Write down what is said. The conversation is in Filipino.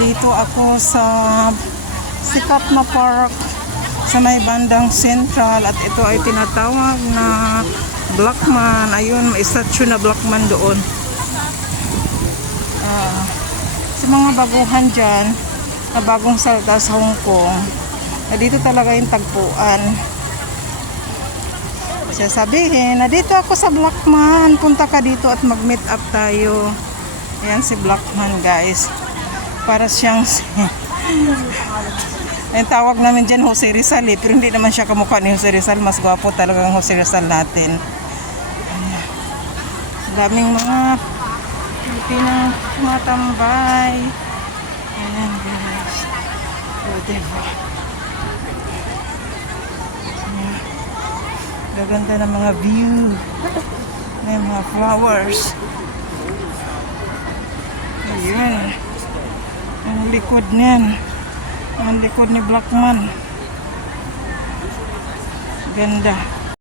Dito ako sa sikat na park sa may bandang Central at ito ay tinatawag na Blackman. Ayun, may statue na Blackman doon. Sa mga baguhan dyan na bagong salta sa Hong Kong, na dito talaga yung tagpuan. Sasabihin na dito ako sa Blackman, punta ka dito at mag-meet up tayo. Ayan si Blackman, guys. Para siyang yung tawag namin dyan Jose Rizal pero hindi naman siya kamukha ni Jose Rizal. Mas gwapo talaga ang Jose Rizal natin. Daming mga Pilipinang tumatambay. Ayan, guys. O, diba? Gaganda ng mga view. May mga flowers. Ayun. Ang likod niyan. Ang likod ni Blackman. Ganda.